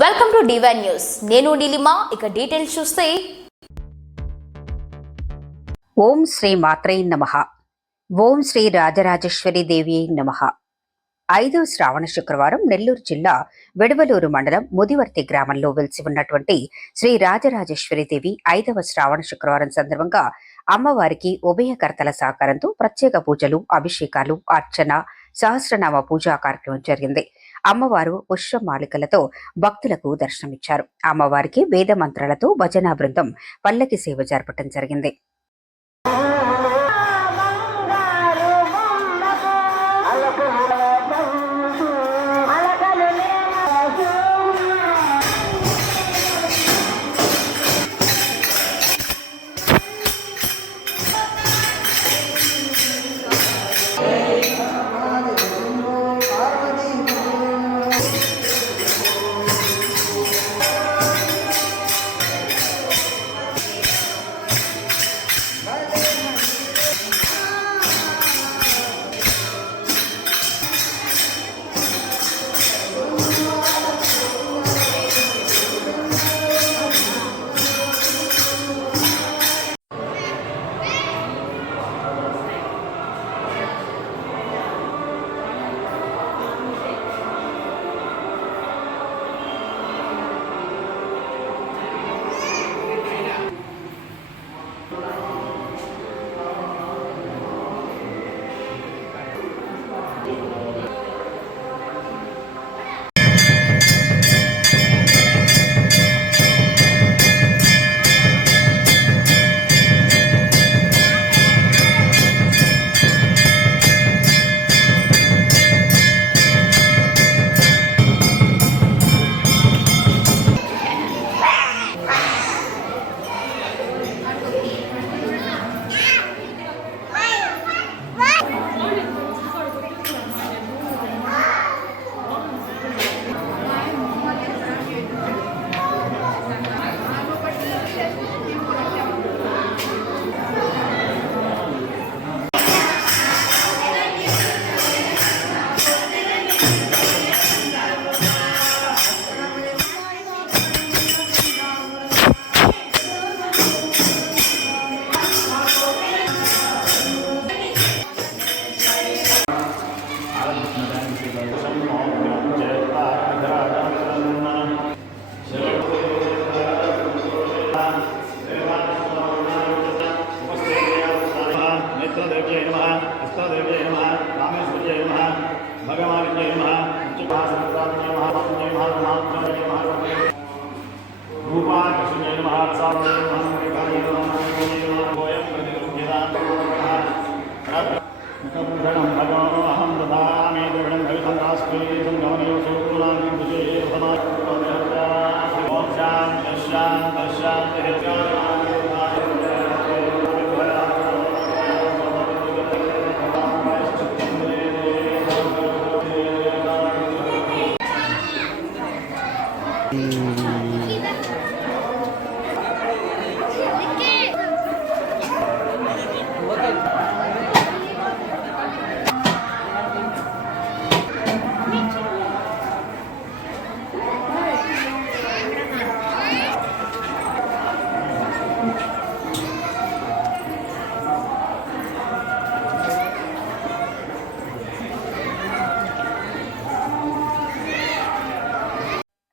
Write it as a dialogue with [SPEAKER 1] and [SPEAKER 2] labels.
[SPEAKER 1] Welcome to divine news నేను నీలిమా ఇక details చూస్తే.
[SPEAKER 2] ఓం శ్రీ మాత్రే నమ. ఓం శ్రీ రాజరాజేశ్వరి దేవి నమ. ఐదో శ్రావణ శుక్రవారం నెల్లూరు జిల్లా వెడవలూరు మండలం ముదివర్తి గ్రామంలో వెలిసి ఉన్నటువంటి శ్రీ రాజరాజేశ్వరి దేవి ఐదవ శ్రావణ శుక్రవారం సందర్భంగా అమ్మవారికి ఉభయకర్తల సహకారంతో ప్రత్యేక పూజలు అభిషేకాలు అర్చన సహస్రనామ పూజా కార్యక్రమం జరిగింది. అమ్మవారు పుష్పమాలికలతో భక్తులకు దర్శనమిచ్చారు. అమ్మవారికి వేద మంత్రాలతో భజనా బృందం పల్లకి సేవ జరపటం జరిగింది.
[SPEAKER 3] Thank you. భగవాన్యై నమ ఉచిపాసనై నమ పత్న్యై నమ రమాత్మై నమ రూపాకృష్ణై నమ సారై నమ మేఘాయ నమ గోయం ముఖభూషణం 嗯。